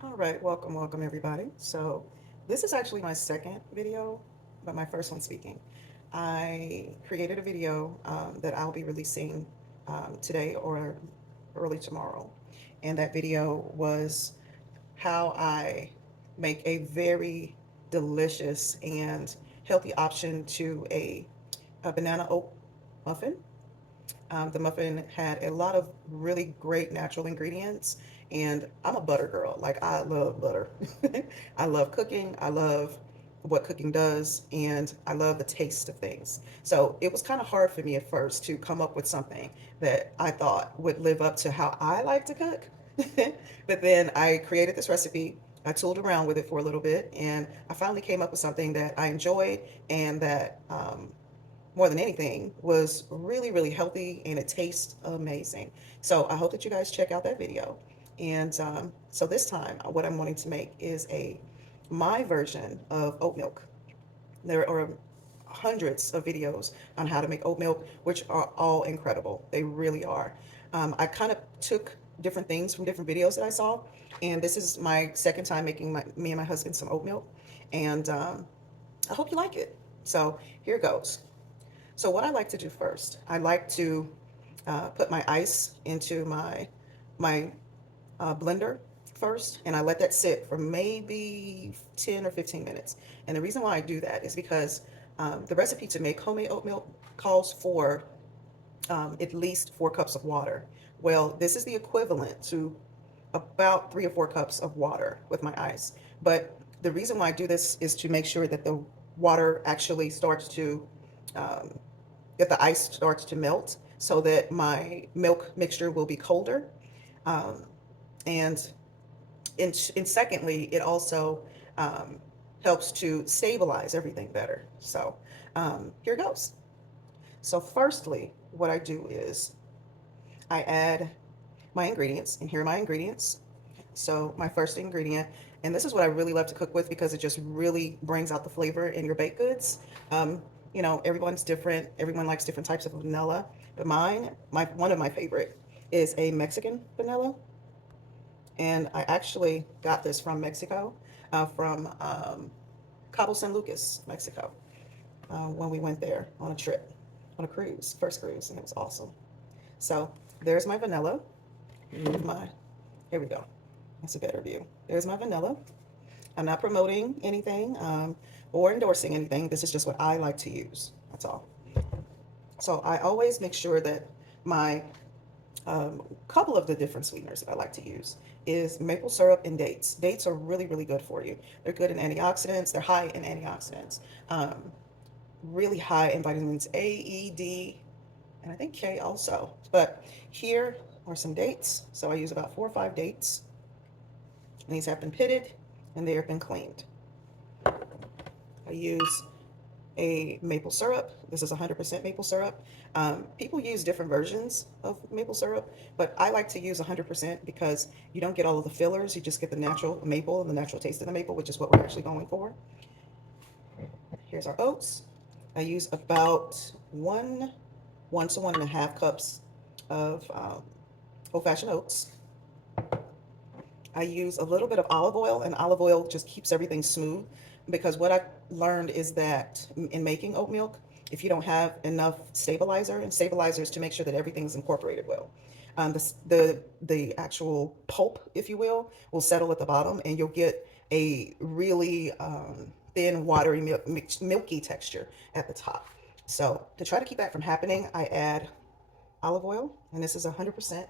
All right, welcome everybody. So this is actually my second video, but my first one speaking. I created a video that I'll be releasing today or early tomorrow. And that video was how I make a very delicious and healthy option to a banana oat muffin. The muffin had a lot of really great natural ingredients, and I'm a butter girl. Like, I love butter. I love cooking. I love what cooking does, and I love the taste of things. So it was kind of hard for me at first to come up with something that I thought would live up to how I like to cook. But then I created this recipe. I tooled around with it for a little bit, and I finally came up with something that I enjoyed and that more than anything, was really, really healthy and it tastes amazing. So I hope that you guys check out that video. And so this time, what I'm wanting to make is my version of oat milk. There are hundreds of videos on how to make oat milk, which are all incredible. They really are. I kind of took different things from different videos that I saw, and this is my second time making me and my husband some oat milk, and I hope you like it. So here goes. So what I like to do first, I like to put my ice into my blender first, and I let that sit for maybe 10 or 15 minutes. And the reason why I do that is because the recipe to make homemade oat milk calls for at least 4 cups of water. Well, this is the equivalent to about 3 or 4 cups of water with my ice. But the reason why I do this is to make sure that the water actually starts to um, that the ice starts to melt so that my milk mixture will be colder. Um, and, and secondly, it also um, helps to stabilize everything better. So here goes. So firstly, what I do is I add my ingredients, and here are my ingredients. So my first ingredient, and this is what I really love to cook with because it just really brings out the flavor in your baked goods. Um, everyone's different. Everyone likes different types of vanilla, but my one of my favorite is a Mexican vanilla, and I actually got this from Mexico, from Cabo San Lucas, Mexico, when we went there on a trip, on a cruise, first cruise, and it was awesome. So there's my vanilla. Move my, here we go. That's a better view. There's my vanilla. I'm not promoting anything or endorsing anything. This is just what I like to use. That's all. So I always make sure that my couple of the different sweeteners that I like to use is maple syrup and dates. Dates are really, really good for you. They're good in antioxidants. They're high in antioxidants. Really high in vitamins A, E, D, and I think K also. But here are some dates. So I use about 4 or 5 dates. And these have been pitted and they have been cleaned. I use a maple syrup. This is 100% maple syrup. People use different versions of maple syrup, but I like to use 100% because you don't get all of the fillers. You just get the natural maple and the natural taste of the maple, which is what we're actually going for. Here's our oats. I use about one to 1.5 cups of old-fashioned oats. I use a little bit of olive oil, and olive oil just keeps everything smooth because what I learned is that in making oat milk, if you don't have enough stabilizer, and stabilizers to make sure that everything's incorporated well, the actual pulp, if you will settle at the bottom, and you'll get a really thin, watery, milky texture at the top. So to try to keep that from happening, I add olive oil, and this is 100%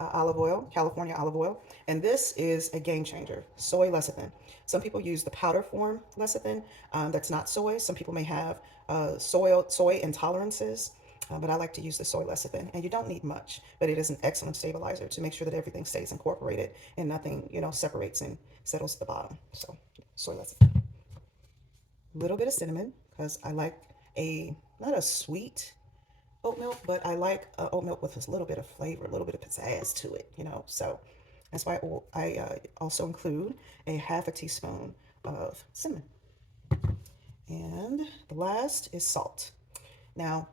olive oil, California olive oil. And this is a game changer, soy lecithin. Some people use the powder form lecithin. That's not soy. Some people may have soy intolerances, but I like to use the soy lecithin. And you don't need much, but it is an excellent stabilizer to make sure that everything stays incorporated and nothing, separates and settles at the bottom. So soy lecithin. A little bit of cinnamon because I like not a sweet oat milk, but I like oat milk with a little bit of flavor, a little bit of pizzazz to it. So that's why I also include a half a teaspoon of cinnamon. And the last is salt. Now,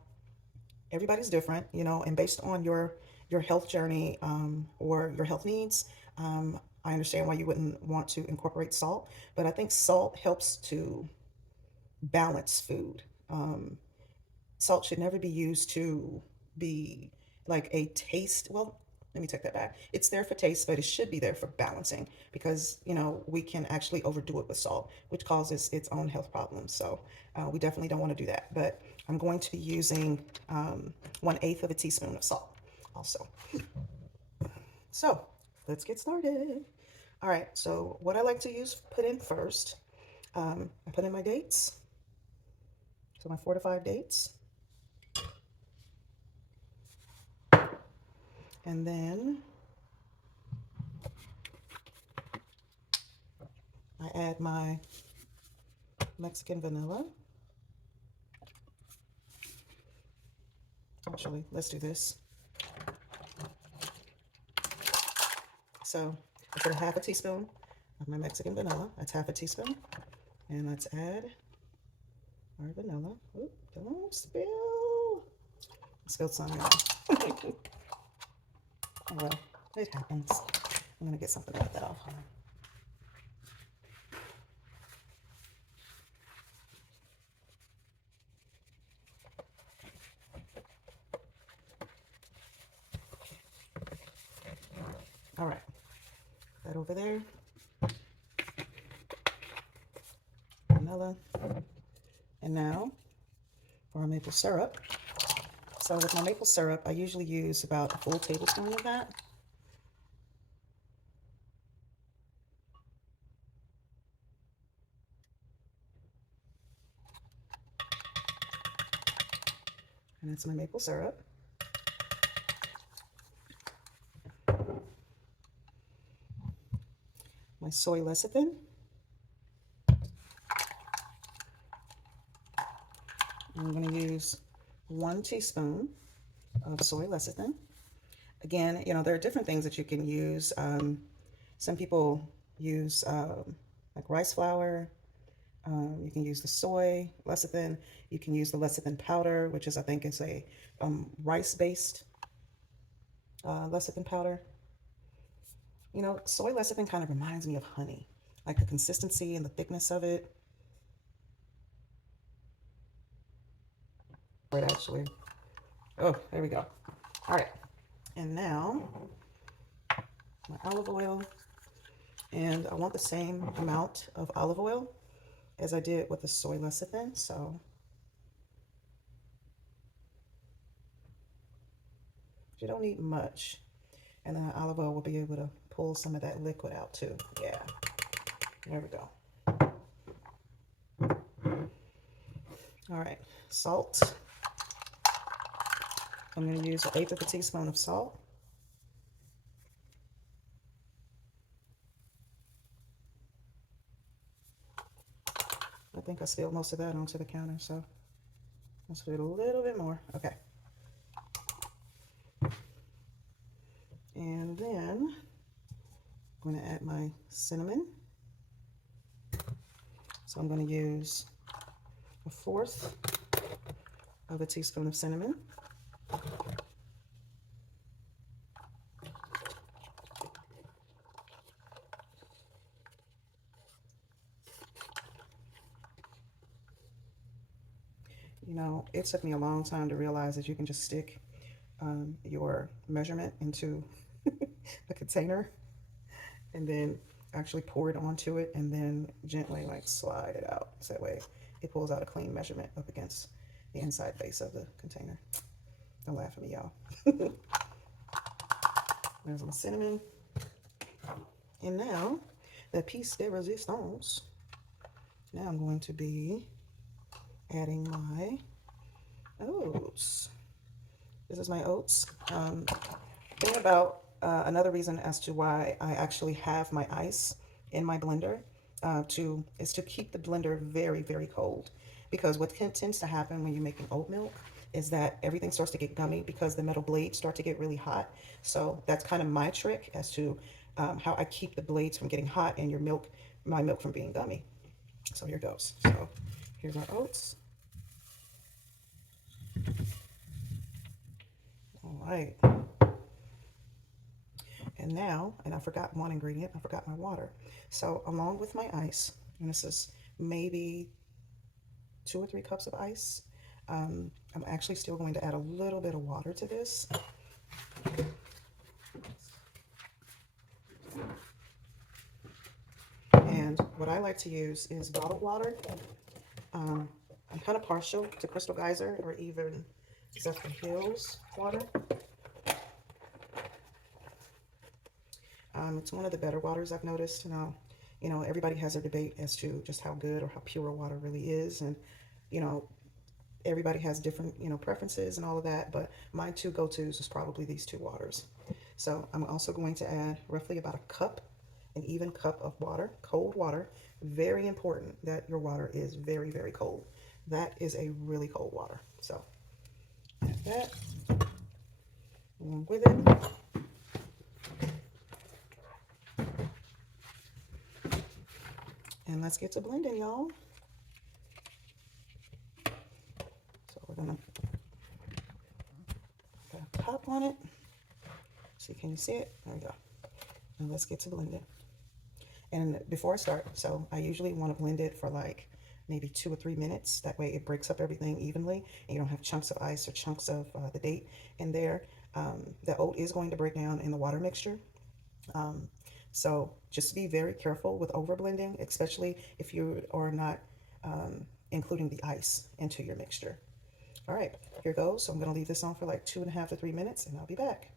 everybody's different, and based on your health journey or your health needs, I understand why you wouldn't want to incorporate salt, but I think salt helps to balance food. Salt should never be used to be like a taste. Well, let me take that back. It's there for taste, but it should be there for balancing because, we can actually overdo it with salt, which causes its own health problems. So we definitely don't want to do that. But I'm going to be using 1/8 of a teaspoon of salt also. So let's get started. All right, so what I like to put in first, I put in my dates. So my 4 to 5 dates. And then I add my Mexican vanilla. Actually, let's do this. So I put a half a teaspoon of my Mexican vanilla. That's half a teaspoon. And let's add our vanilla. Oop, don't spill. I spilled some, y'all. Oh well, it happens. I'm gonna get something to cut that off. All right, that over there. Vanilla. And now for our maple syrup. So with my maple syrup, I usually use about a full tablespoon of that. And that's my maple syrup. My soy lecithin. I'm going to use 1 teaspoon of soy lecithin. Again, there are different things that you can use. Some people use like rice flour. You can use the soy lecithin. You can use the lecithin powder, which I think is a rice-based lecithin powder. Soy lecithin kind of reminds me of honey, like the consistency and the thickness of it. Right, actually. Oh, there we go. All right. And now my olive oil. And I want the same amount of olive oil as I did with the soy lecithin. So you don't need much. And then the olive oil will be able to pull some of that liquid out too. Yeah. There we go. All right. Salt. I'm going to use 1/8 of a teaspoon of salt. I think I spilled most of that onto the counter, so let's put a little bit more. Okay. And then I'm going to add my cinnamon. So I'm going to use 1/4 of a teaspoon of cinnamon. It took me a long time to realize that you can just stick your measurement into the container and then actually pour it onto it and then gently slide it out. So that way it pulls out a clean measurement up against the inside face of the container. Don't laugh at me, y'all. There's my cinnamon. And now the piece de resistance. Now I'm going to be adding my oats. This is my oats. Think about another reason as to why I actually have my ice in my blender is to keep the blender very, very cold. Because what tends to happen when you're making oat milk is that everything starts to get gummy because the metal blades start to get really hot. So that's kind of my trick as to how I keep the blades from getting hot and my milk from being gummy. So here goes. So here's our oats. All right. And now, and I forgot one ingredient, I forgot my water. So along with my ice, and this is maybe 2 or 3 cups of ice, I'm actually still going to add a little bit of water to this. And what I like to use is bottled water. I'm kind of partial to Crystal Geyser or even Zephyr Hills water. It's one of the better waters I've noticed. Now, everybody has a debate as to just how good or how pure water really is. And, you know, everybody has different, preferences and all of that. But my two go-tos is probably these two waters. So I'm also going to add roughly about a cup, an even cup of water, cold water. Very important that your water is very, very cold. That is a really cold water. So add that along with it. And let's get to blending, y'all. So we're gonna put a top on it. See, can you see it? There we go. And let's get to blending. And before I start, so I usually want to blend it for like maybe 2 or 3 minutes. That way it breaks up everything evenly and you don't have chunks of ice or chunks of the date in there. The oat is going to break down in the water mixture. So just be very careful with over blending, especially if you are not including the ice into your mixture. All right, here goes. So I'm going to leave this on for like 2.5 to 3 minutes and I'll be back.